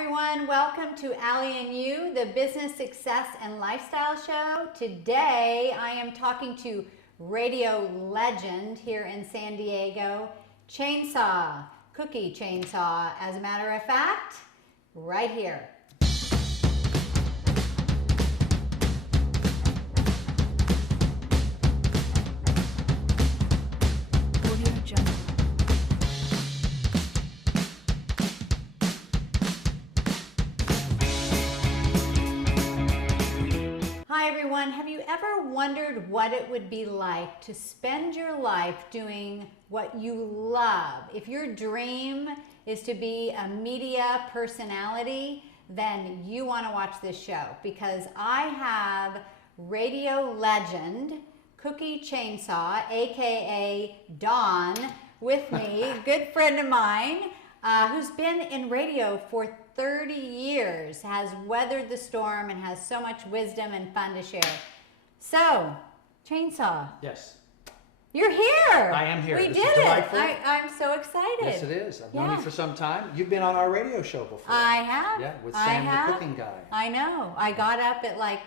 everyone, welcome to Allie and You, the business success and lifestyle show. Today I am talking to radio legend here in San Diego, Chainsaw, Cookie Chainsaw, as a matter of fact, right here. Hi everyone, have you ever wondered what it would be like to spend your life doing what you love? If your dream is to be a media personality, then you want to watch this show because I have radio legend Cookie Chainsaw, aka Don, with me, good friend of mine, who's been in radio for 30 years, has weathered the storm, and has so much wisdom and fun to share. So, Chainsaw. Yes. You're here. I am here. We This did is delightful. it. I'm so excited. Yes, it is. I've known you for some time. You've been on our radio show before. I have. Yeah, with Sam the cooking guy. I know. I got up at like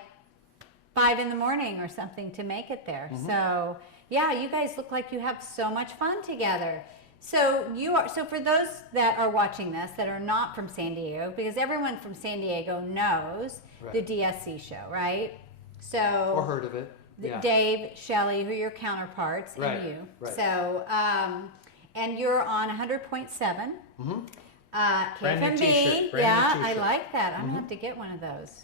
5 in the morning or something to make it there. Mm-hmm. So, yeah, you guys look like you have so much fun together. So for those that are watching this that are not from San Diego, because everyone from San Diego knows the DNC Show, right? So or heard of it. Yeah. Dave, Shelly, who are your counterparts, and you. Right. So and you're on 100.7. Mm-hmm. KFMB. Brand new t-shirt. Yeah, I like that. I'm gonna have to get one of those.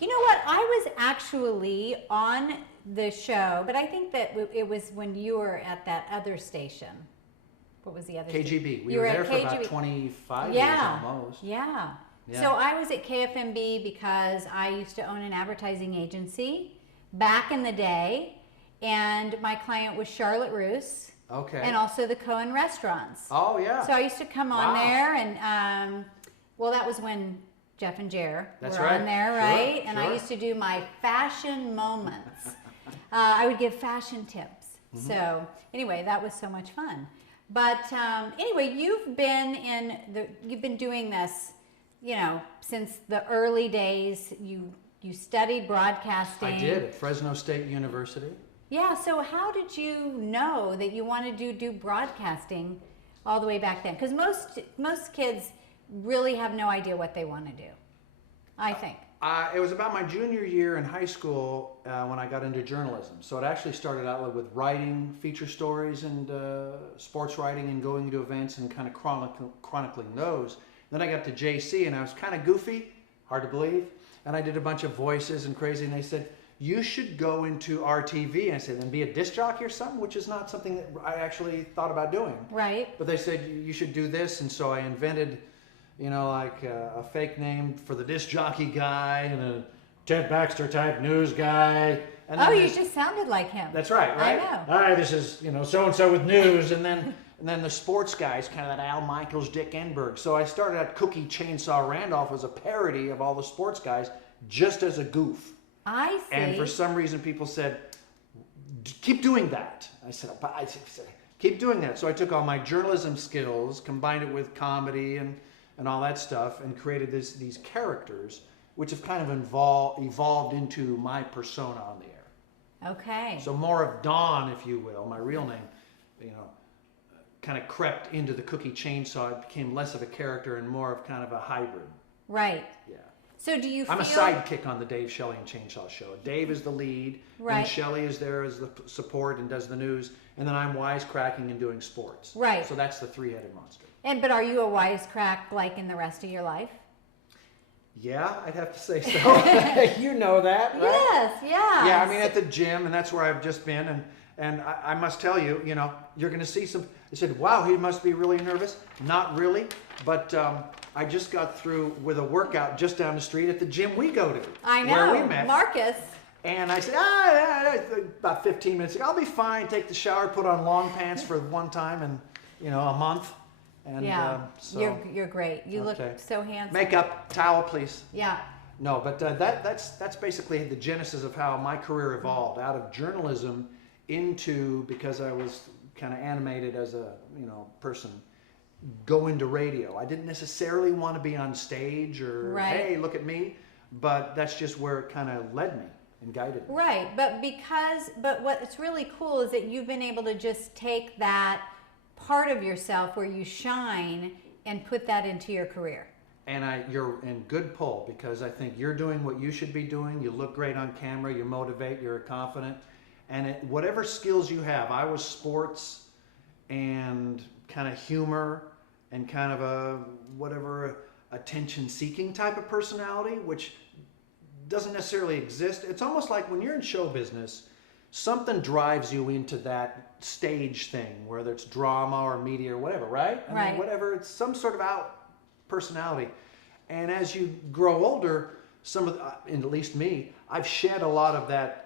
You know what? I was actually on the show, but I think that it was when you were at that other station. What was the other KGB. We you were at there for about 25 years almost. Yeah. So I was at KFMB because I used to own an advertising agency back in the day, and my client was Charlotte Roos. Okay. And also the Cohen restaurants. Oh, yeah. So I used to come on there, and well, that was when Jeff and Jer were on there, right? And I used to do my fashion moments. I would give fashion tips. Mm-hmm. So anyway, that was so much fun. But anyway, you've been doing this, you know, since the early days. You studied broadcasting. I did at Fresno State University. Yeah. So how did you know that you wanted to do broadcasting all the way back then? Because most kids really have no idea what they want to do, I think. It was about my junior year in high school when I got into journalism. So it actually started out with writing feature stories and sports writing and going to events and kind of chronicling those. Then I got to JC and I was kind of goofy, hard to believe, and I did a bunch of voices and crazy, and they said, you should go into RTV. And I said, and be a disc jockey or something, which is not something that I actually thought about doing. Right. But they said, you should do this, and so I invented, you know, like a fake name for the disc jockey guy and a Ted Baxter type news guy. And you just sounded like him. That's right? I know. Hi, this is, you know, so-and-so with news. And then the sports guys, kind of that Al Michaels, Dick Enberg. So I started at Cookie Chainsaw Randolph as a parody of all the sports guys, just as a goof. I see. And for some reason people said, keep doing that. I said, keep doing that. So I took all my journalism skills, combined it with comedy and all that stuff, and created these characters, which have kind of evolved into my persona on the air. Okay. So more of Don, if you will, my real name, you know, kind of crept into the Cookie Chainsaw. It became less of a character and more of kind of a hybrid. Right. Yeah. So do you feel... I'm a sidekick on the Dave, Shelly, and Chainsaw show. Dave is the lead, and Shelly is there as the support and does the news, and then I'm wisecracking and doing sports. Right. So that's the three-headed monster. But are you a wisecrack like in the rest of your life? Yeah, I'd have to say so. You know that, right? Yes, yeah. Yeah, I mean at the gym, and that's where I've just been, and I must tell you, you know, you're going to see some. I said, wow, he must be really nervous. Not really, but I just got through with a workout just down the street at the gym we go to. I know, where we met. Marcus. And I said, about 15 minutes ago, I'll be fine. Take the shower, put on long pants for one time, and you know, a month. And, yeah, so, you're great. You look so handsome. Makeup, towel, please. Yeah. No, but that's basically the genesis of how my career evolved out of journalism into, because I was kind of animated as a person, go into radio. I didn't necessarily want to be on stage or, hey, look at me. But that's just where it kind of led me and guided me. Right, but what's really cool is that you've been able to just take that part of yourself where you shine and put that into your career. And you're in good pull, because I think you're doing what you should be doing. You look great on camera, you motivate, you're confident. And whatever skills you have, I was sports and kind of humor and kind of a attention-seeking type of personality, which doesn't necessarily exist. It's almost like when you're in show business, something drives you into that stage thing, whether it's drama or media or whatever, right? I mean, whatever, it's some sort of out personality. And as you grow older, and at least me, I've shed a lot of that,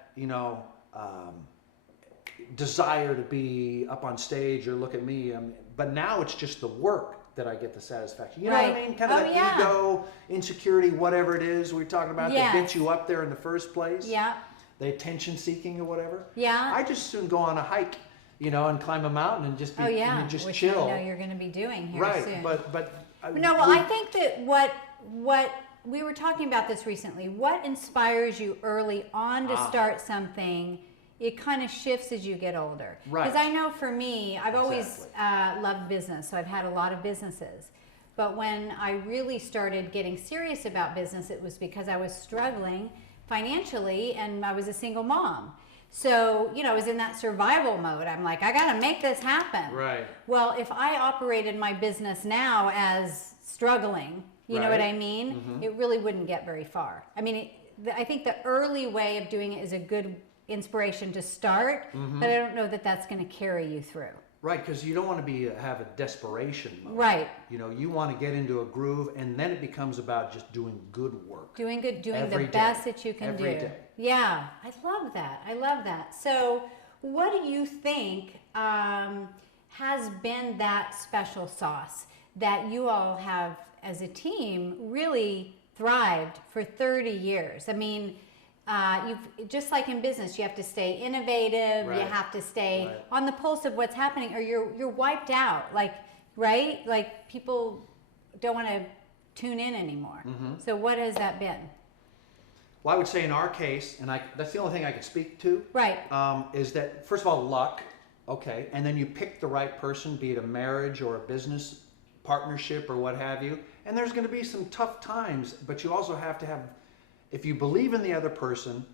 desire to be up on stage or look at me. But now it's just the work that I get the satisfaction. You know what I mean? Kind of that ego, insecurity, whatever it is we're talking about that gets you up there in the first place. Yeah. The attention seeking or whatever. Yeah. I just soon go on a hike, and climb a mountain and just be, and just which chill. I know you're going to be doing here soon. I think that what we were talking about this recently. What inspires you early on to start something? It kind of shifts as you get older. Right. Because I know for me, I've always loved business, so I've had a lot of businesses. But when I really started getting serious about business, it was because I was struggling financially and I was a single mom. So, I was in that survival mode. I'm like, I got to make this happen. Right. Well, if I operated my business now as struggling, you know what I mean? Mm-hmm. It really wouldn't get very far. I mean, I think the early way of doing it is a good inspiration to start, but I don't know that that's going to carry you through. Right, because you don't want to have a desperation mode. Right. You want to get into a groove, and then it becomes about just doing good work. Doing the best that you can do. Every day. Yeah, I love that. So, what do you think has been that special sauce that you all have, as a team, really thrived for 30 years? I mean, you've just like in business, you have to stay innovative. Right. You have to stay on the pulse of what's happening, or you're wiped out. Like people don't want to tune in anymore. Mm-hmm. So what has that been? Well, I would say in our case, and that's the only thing I can speak to. Right. Is that first of all luck, okay, and then you pick the right person, be it a marriage or a business partnership or what have you. And there's going to be some tough times, but you also have to have. If you believe in the other person,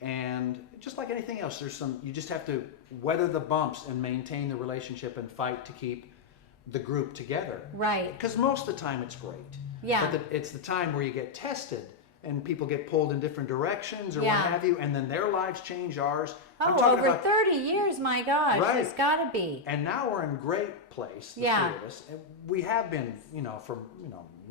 and just like anything else, you just have to weather the bumps and maintain the relationship and fight to keep the group together. Right. Because most of the time it's great. Yeah. But it's the time where you get tested and people get pulled in different directions or what have you, and then their lives change, ours. Oh, over 30 years, my gosh, it's got to be. And now we're in great place, the three of us. And we have been, for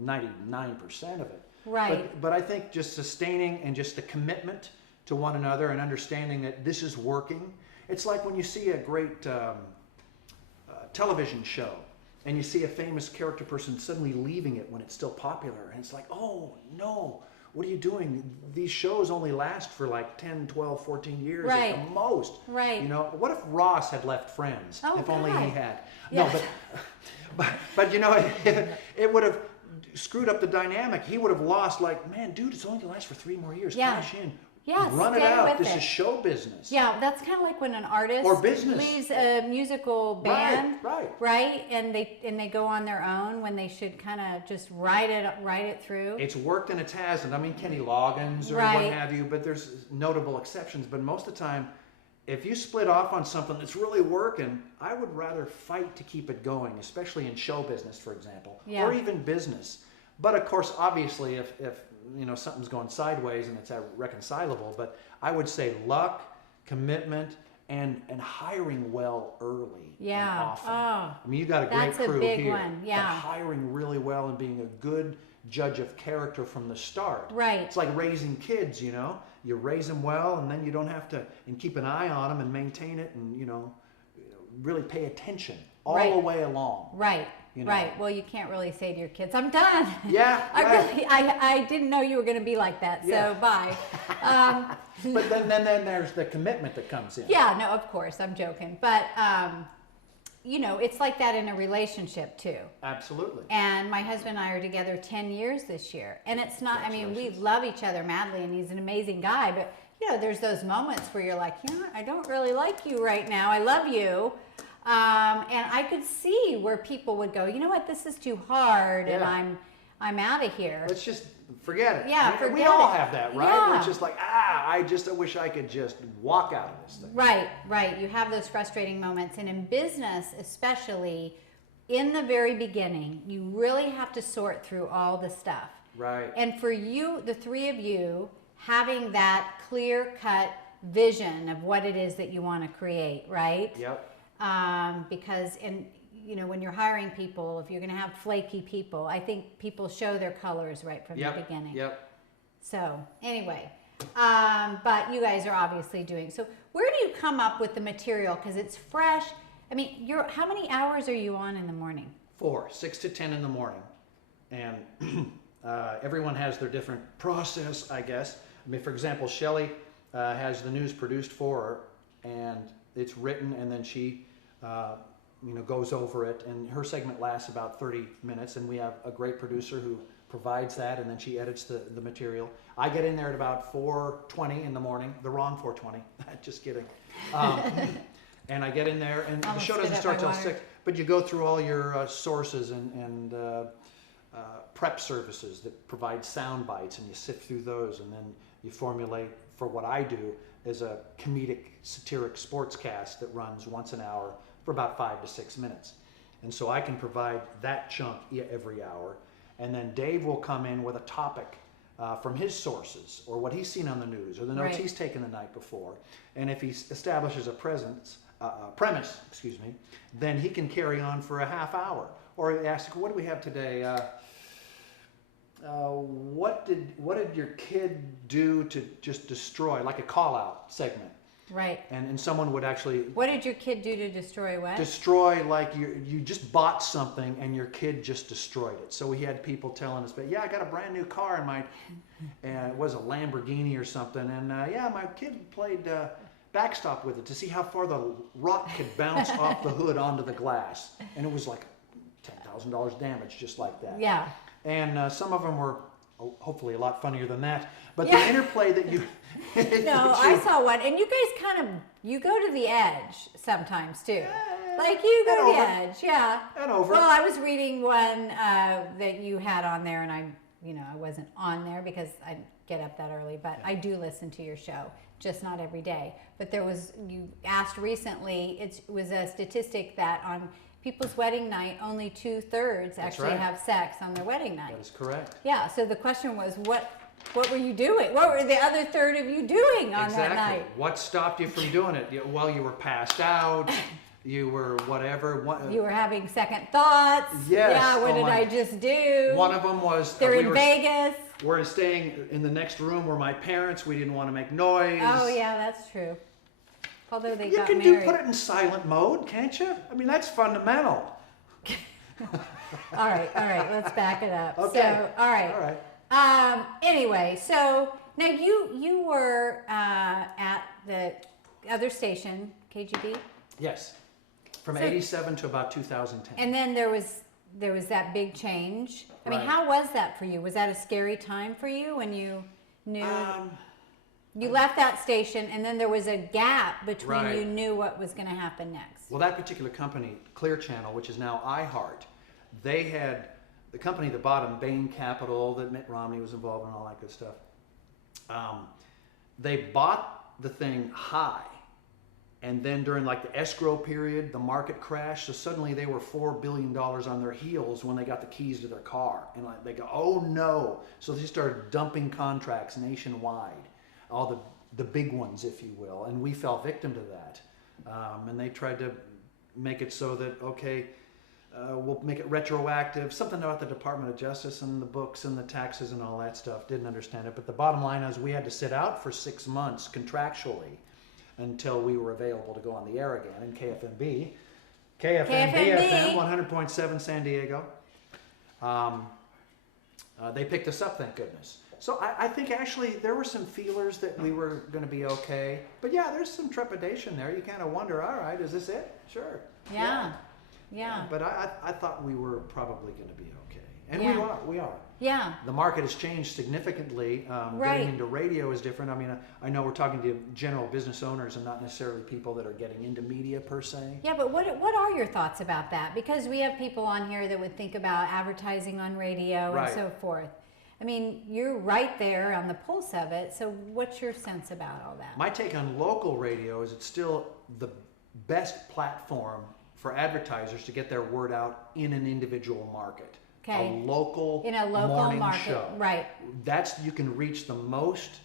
99% of it. Right. But I think just sustaining and just the commitment to one another and understanding that this is working. It's like when you see a great television show and you see a famous character person suddenly leaving it when it's still popular. And it's like, oh, no, what are you doing? These shows only last for like 10, 12, 14 years at the most. Right. What if Ross had left Friends? If only he had. Yeah. No, but it would have screwed up the dynamic. He would have lost, man, dude, it's only going to last for 3 more years. Cash in. Yeah, run it out. This is show business. Yeah, that's kind of like when an artist leaves a musical band, right? And they go on their own when they should kind of just ride it through. It's worked and it hasn't. I mean, Kenny Loggins or what have you, but there's notable exceptions. But most of the time, if you split off on something that's really working, I would rather fight to keep it going, especially in show business, for example, or even business. But of course, obviously, if something's going sideways and it's irreconcilable, but I would say luck, commitment, and hiring well early and often. I mean, you got a great crew here. That's a big one. Yeah. But hiring really well and being a good judge of character from the start. Right. It's like raising kids, You raise them well, and then you don't have to, and keep an eye on them and maintain it, and really pay attention all the way along. Right. Right. Well, you can't really say to your kids, "I'm done." Yeah. I didn't know you were going to be like that. So bye. But then there's the commitment that comes in. Yeah. No, of course, I'm joking, but you know, it's like that in a relationship too. Absolutely. And my husband and I are together 10 years this year. And it's not, I mean, we love each other madly and he's an amazing guy, but you know, there's those moments where you're like, you know, I don't really like you right now. I love you. And I could see where people would go, you know what, this is too hard and I'm out of here. Let's just forget it. Yeah, we all have that, right? Yeah. We're just like, I wish I could just walk out of this thing. Right, right. You have those frustrating moments. And in business, especially in the very beginning, you really have to sort through all the stuff. Right. And for you, the three of you, having that clear-cut vision of what it is that you want to create, right? Yep. Because you know, when you're hiring people, if you're going to have flaky people, I think people show their colors right from the beginning. Yep. So anyway, but you guys are obviously doing. So where do you come up with the material? Because it's fresh. I mean, how many hours are you on in the morning? 4, 6 to 10 in the morning, and everyone has their different process, I guess. I mean, for example, Shelly has the news produced for her, and it's written, and then she goes over it, and her segment lasts about 30 minutes, and we have a great producer who provides that, and then she edits the material. I get in there at about 4:20 in the morning, the wrong 4:20, just kidding. And I get in there, and the show doesn't start till 6, but you go through all your sources and prep services that provide sound bites, and you sift through those, and then you formulate for what I do is a comedic satiric sportscast that runs once an hour for about 5 to 6 minutes. And so I can provide that chunk every hour. And then Dave will come in with a topic from his sources or what he's seen on the news or the notes he's taken the night before. And if he establishes a premise, then he can carry on for a half hour. Or he asks, what do we have today? What did your kid do to just destroy, like a call-out segment? Right. And someone would actually... What did your kid do to destroy what? Destroy, like you just bought something and your kid just destroyed it. So we had people telling us, I got a brand new car and it was a Lamborghini or something. And my kid played backstop with it to see how far the rock could bounce off the hood onto the glass. And it was like $10,000 damage just like that. Yeah. And some of them were hopefully a lot funnier than that. But the interplay that you... No, I saw one. And you guys you go to the edge sometimes too. Like you go to the edge, yeah. And over. Well, I was reading one that you had on there, and I wasn't on there because I get up that early, but I do listen to your show, just not every day. But you asked recently, it was a statistic that on people's wedding night, only 2/3 actually have sex on their wedding night. That is correct. Yeah, so the question was, what were you doing? What were the other third of you doing on that night? What stopped you from doing it? Well, you were passed out. You were whatever. You were having second thoughts. Yes. Yeah, what did I just do? One of them was... They're in Vegas. We're staying in the next room were my parents. We didn't want to make noise. Oh, yeah, that's true. Although they got married. You can put it in silent mode, can't you? I mean, that's fundamental. All right, let's back it up. Okay. So, all right. Anyway, so now you were at the other station, KGB? Yes. From 87 to about 2010. And then there was that big change. I mean, how was that for you? Was that a scary time for you when you knew you left that station, and then there was a gap between you knew what was going to happen next? Well, that particular company, ClearChannel, which is now iHeart, they had the company at the bottom, Bain Capital, that Mitt Romney was involved in, all that good stuff. They bought the thing high, and then during like the escrow period, the market crashed. So suddenly they were $4 billion on their heels when they got the keys to their car, and like they go, oh no! So they started dumping contracts nationwide, all the big ones, if you will, and we fell victim to that. And they tried to make it so that we'll make it retroactive, something about the Department of Justice and the books and the taxes and all that stuff. Didn't understand it. But the bottom line is we had to sit out for 6 months contractually until we were available to go on the air again in KFMB. KFMB FM, 100.7 San Diego. They picked us up, thank goodness. So I think actually there were some feelers that we were going to be okay. But yeah, there's some trepidation there. You kind of wonder, all right, is this it? Sure. Yeah. Yeah. But I thought we were probably going to be okay. And Yeah. we are. Yeah. The market has changed significantly. Right. Getting into radio is different. I mean, I know we're talking to general business owners and not necessarily people that are getting into media per se. Yeah, but what are your thoughts about that? Because we have people on here that would think about advertising on radio Right. and so forth. I mean, you're right there on the pulse of it. So what's your sense about all that? My take on local radio is it's still the best platform for advertisers to get their word out in an individual market. Okay. A local In a local morning market, show. right. You can reach the most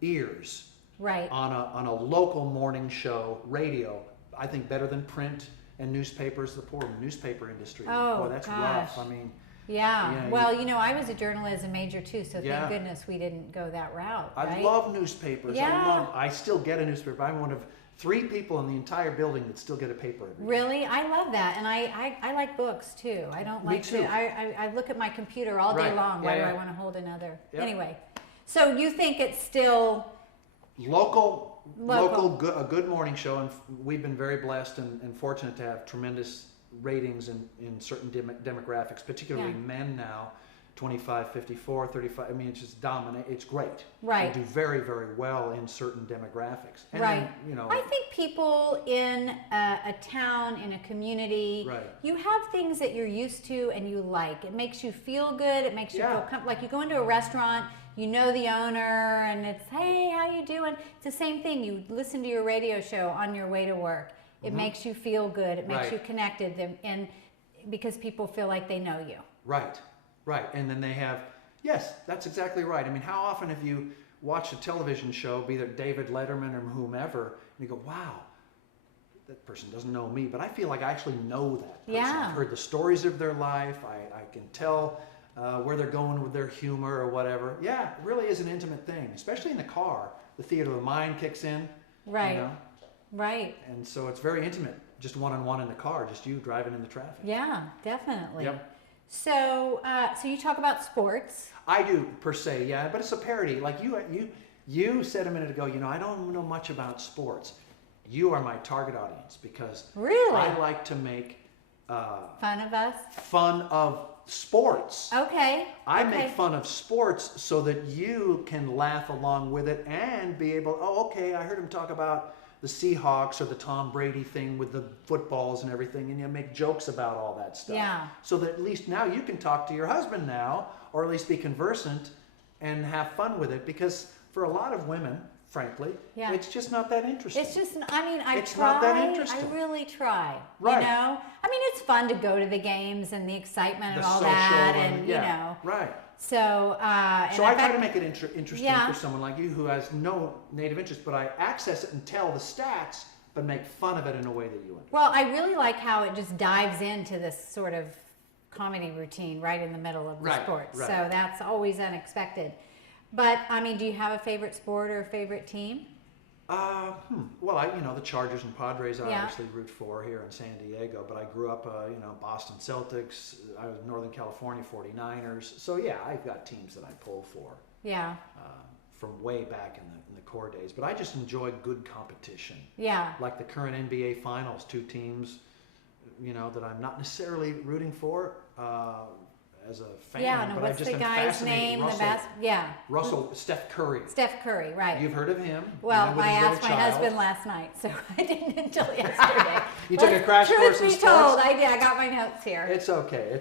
ears Right. on a local morning show radio. I think better than print and newspapers. The poor newspaper industry. Oh, boy, that's gosh. rough. I mean, Yeah. Yeah, Well, I was a journalism major too, so Yeah. thank goodness we didn't go that route. I Right? love newspapers. Yeah. I still get a newspaper. I'm one of 3 people in the entire building that still get a paper every day. Really, I love that, and I like books too. I don't Me like too. to. I look at my computer all day Right. long. Yeah, Why do yeah. I want to hold another? Yep. Anyway, so you think it's still Local, Local. a good morning show, and we've been very blessed and fortunate to have tremendous ratings in certain demographics, particularly Yeah. men now, 25, 54, 35. I mean, it's just dominant. It's great. Right. They do very, very well in certain demographics. And Right. then, I think people in a town, in a community, Right. you have things that you're used to and you like. It makes you feel good. It makes you Yeah. feel like you go into a restaurant, you know the owner, and it's, hey, how you doing? It's the same thing. You listen to your radio show on your way to work. It makes you feel good. It makes Right. you connected, and because people feel like they know you. Right, right. And then they have, yes, that's exactly right. I mean, how often have you watched a television show, be it David Letterman or whomever, and you go, wow, that person doesn't know me, but I feel like I actually know that person. Yeah. I've heard the stories of their life. I can tell where they're going with their humor or whatever. Yeah, it really is an intimate thing, especially in the car. The theater of the mind kicks in. Right. You know? Right. And so it's very intimate, just one-on-one in the car, just you driving in the traffic. Yeah, definitely. Yep. So, so you talk about sports. I do per se, yeah, but it's a parody. Like you said a minute ago, I don't know much about sports. You are my target audience because Really? I like to make Fun of us. fun of sports. Okay. I okay. make fun of sports so that you can laugh along with it and be able, oh, okay, I heard him talk about the Seahawks or the Tom Brady thing with the footballs and everything, and you make jokes about all that stuff. Yeah. So that at least now you can talk to your husband now, or at least be conversant and have fun with it, because for a lot of women, frankly, Yeah. it's just not that interesting. It's just, I mean, I It's try. not that interesting. I really try. Right. You know? I mean, it's fun to go to the games and the excitement and The all social that, and and, yeah, right. So, and So I in try fact- to make it interesting Yeah. for someone like you who has no native interest, but I access it and tell the stats, but make fun of it in a way that you understand. Well, I really like how it just dives into this sort of comedy routine right in the middle of the Right, sports. right. So that's always unexpected. But, I mean, do you have a favorite sport or a favorite team? Well, the Chargers and Padres I Yeah. obviously root for here in San Diego, but I grew up, Boston Celtics, I was Northern California 49ers. So yeah, I've got teams that I pull for Yeah. from way back in the core days. But I just enjoy good competition. Yeah. Like the current NBA Finals, 2 teams, that I'm not necessarily rooting for as a fan. Yeah, no, but what's I just the am guy's fascinated. name? Steph Curry. Steph Curry, right. You've heard of him? Well, with I his little asked my child. husband last night, so I didn't until yesterday. You took a crash course in Truth be sports? told, I did. I got my notes here. It's okay.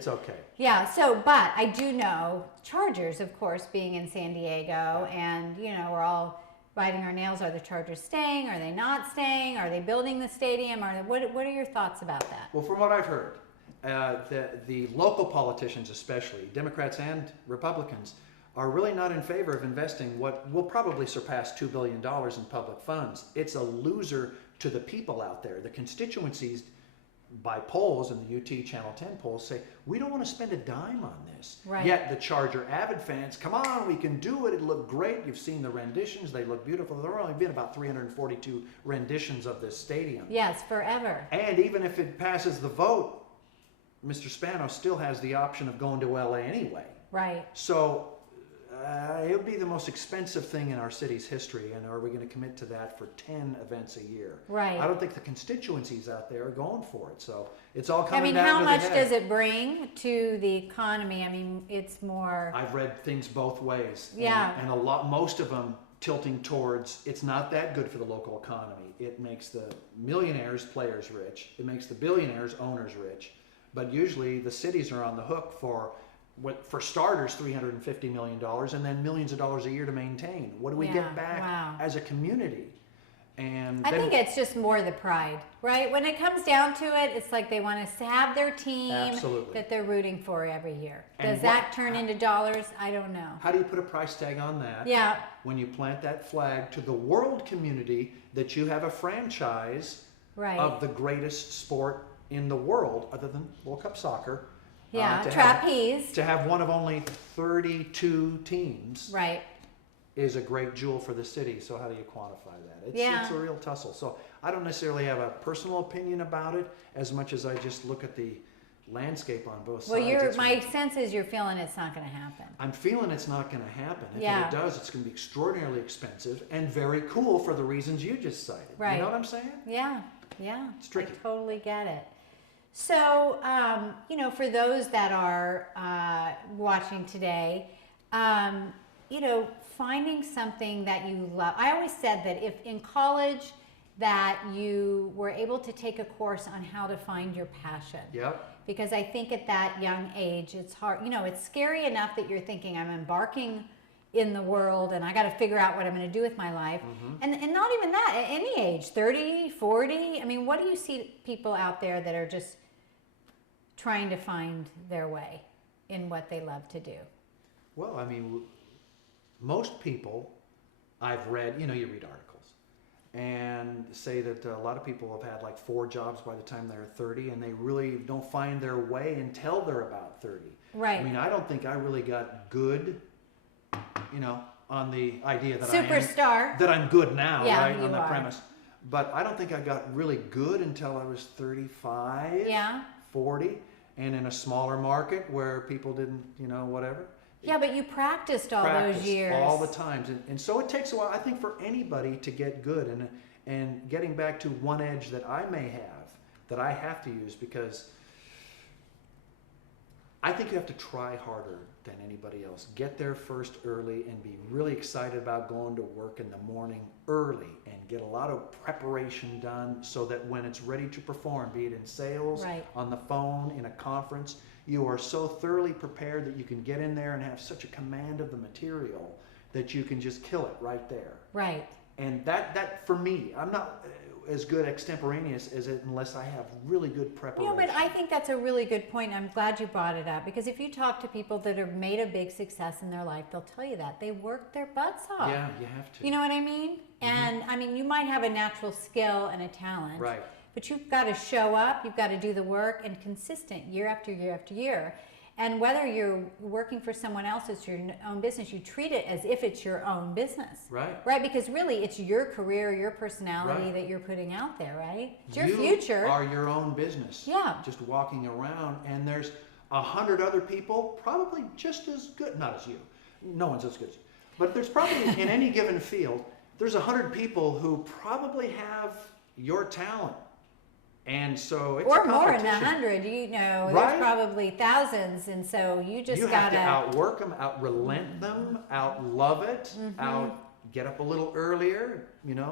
Yeah, but I do know Chargers, of course, being in San Diego, and, we're all biting our nails. Are the Chargers staying? Are they not staying? Are they building the stadium? What are your thoughts about that? Well, from what I've heard, the local politicians, especially Democrats and Republicans, are really not in favor of investing what will probably surpass $2 billion in public funds. It's a loser to the people out there. The constituencies, by polls, and the UT Channel 10 polls, say, we don't want to spend a dime on this. Right. Yet the Charger avid fans, come on, we can do it. It looked great. You've seen the renditions. They look beautiful. There have only been about 342 renditions of this stadium. Yes, forever. And even if it passes the vote, Mr. Spano still has the option of going to LA anyway. Right. So It'll be the most expensive thing in our city's history, and are we going to commit to that for 10 events a year? Right. I don't think the constituencies out there are going for it, so it's all coming down how to the much head. does it bring to the economy? I mean, it's more. I've read things both ways. Yeah. And most of them tilting towards it's not that good for the local economy. It makes the millionaires, players rich. It makes the billionaires, owners rich. But usually the cities are on the hook for starters, $350 million, and then millions of dollars a year to maintain. What do we get back as a community? And I think it's just more the pride, right? When it comes down to it, it's like they want to have their team that they're rooting for every year. Does that turn into dollars? I don't know. How do you put a price tag on that? Yeah. When you plant that flag to the world community that you have a franchise of the greatest sport in the world, other than World Cup soccer. Yeah, trapeze. To have one of only 32 teams. Right. Is a great jewel for the city. So how do you quantify that? It's a real tussle. So I don't necessarily have a personal opinion about it as much as I just look at the landscape on both sides. Well, my sense is you're feeling it's not going to happen. I'm feeling it's not going to happen. If it does, it's going to be extraordinarily expensive and very cool for the reasons you just cited. Right. You know what I'm saying? Yeah. Yeah. It's tricky. I totally get it. So, for those that are watching today, finding something that you love. I always said that if in college that you were able to take a course on how to find your passion. Yep. Because I think at that young age, it's hard. It's scary enough that you're thinking, I'm embarking in the world and I got to figure out what I'm going to do with my life. And not even that, at any age, 30, 40. I mean, what do you see people out there that are just trying to find their way in what they love to do? Well, I mean, most people I've read, you read articles and say that a lot of people have had like 4 jobs by the time they're 30 and they really don't find their way until they're about 30. Right. I mean, I don't think I really got good, on the idea that I'm good now, right? On the premise. But I don't think I got really good until I was 35, 40, and in a smaller market where people didn't, whatever. Yeah, but you practiced all those years. All the times. And so it takes a while, I think, for anybody to get good. And getting back to one edge that I may have, that I have to use, because I think you have to try harder than anybody else. Get there first early and be really excited about going to work in the morning early and get a lot of preparation done so that when it's ready to perform, be it in sales, on the phone, in a conference, you are so thoroughly prepared that you can get in there and have such a command of the material that you can just kill it right there. Right. And that for me, I'm not as good extemporaneous as it unless I have really good preparation. But I think that's a really good point. I'm glad you brought it up, because if you talk to people that have made a big success in their life, they'll tell you that they work their butts off. Yeah, you have to. You know what I mean? And I mean, you might have a natural skill and a talent, right? But you've got to show up, you've got to do the work, and consistent year after year after year. And whether you're working for someone else, it's your own business, you treat it as if it's your own business. Right. Right, because really it's your career, your personality that you're putting out there, right? It's your future. You are your own business. Yeah. Just walking around, and there's 100 other people probably just as good, not as you. No one's as good as you. But there's probably, in any given field, there's 100 people who probably have your talent. And so it's or a more than competition. 100, there's probably thousands, and so you just have to outwork them, out-relent them, out-love it, get up a little earlier,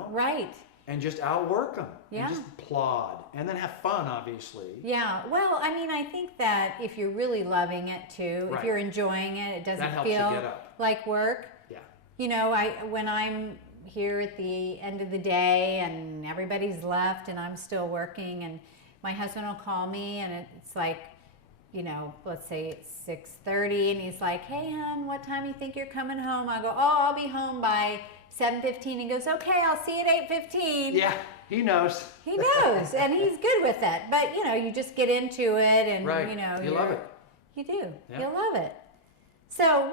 Right. And just outwork them. And just plod. And then have fun, obviously. Yeah. Well, I mean, I think that if you're really loving it too, if you're enjoying it, it doesn't feel like work. Yeah. When I'm here at the end of the day and everybody's left and I'm still working, and my husband will call me and it's like, let's say it's 6:30 and he's like, "Hey hon, what time you think you're coming home?" I go, "Oh, I'll be home by 7:15. He goes, "Okay, I'll see you at 8:15. Yeah, he knows. He knows, and he's good with it. But you just get into it, and you love it. You do. Yeah. You love it. So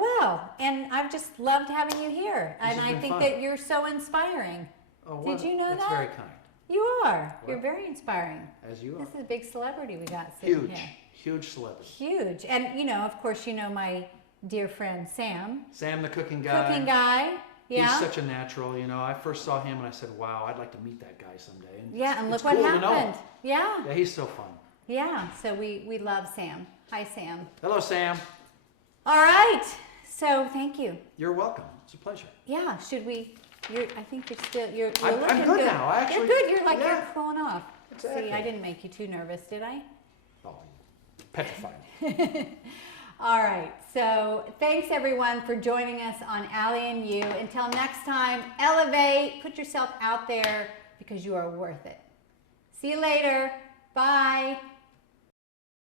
and I've just loved having you here, and I think that you're so inspiring. Oh, did you know that? That's very kind. You are. Well, you're very inspiring. As you are. This is a big celebrity we got sitting here. Huge celebrity. Huge, and of course, my dear friend Sam. Sam, the cooking guy. Cooking guy. Yeah. He's such a natural, you know. I first saw him and I said, wow, I'd like to meet that guy someday. And Yeah, and it's look what cool to know happened. him. Yeah. Yeah, he's so fun. Yeah. So we love Sam. Hi, Sam. Hello, Sam. All right. So thank you. You're welcome. It's a pleasure. Yeah. Should we? I think you're still. You're I'm looking good now. You're good. You're like yeah. you're cooling off. Exactly. See, I didn't make you too nervous, did I? Oh, petrified. All right. So thanks everyone for joining us on Allie and You. Until next time, elevate. Put yourself out there because you are worth it. See you later. Bye.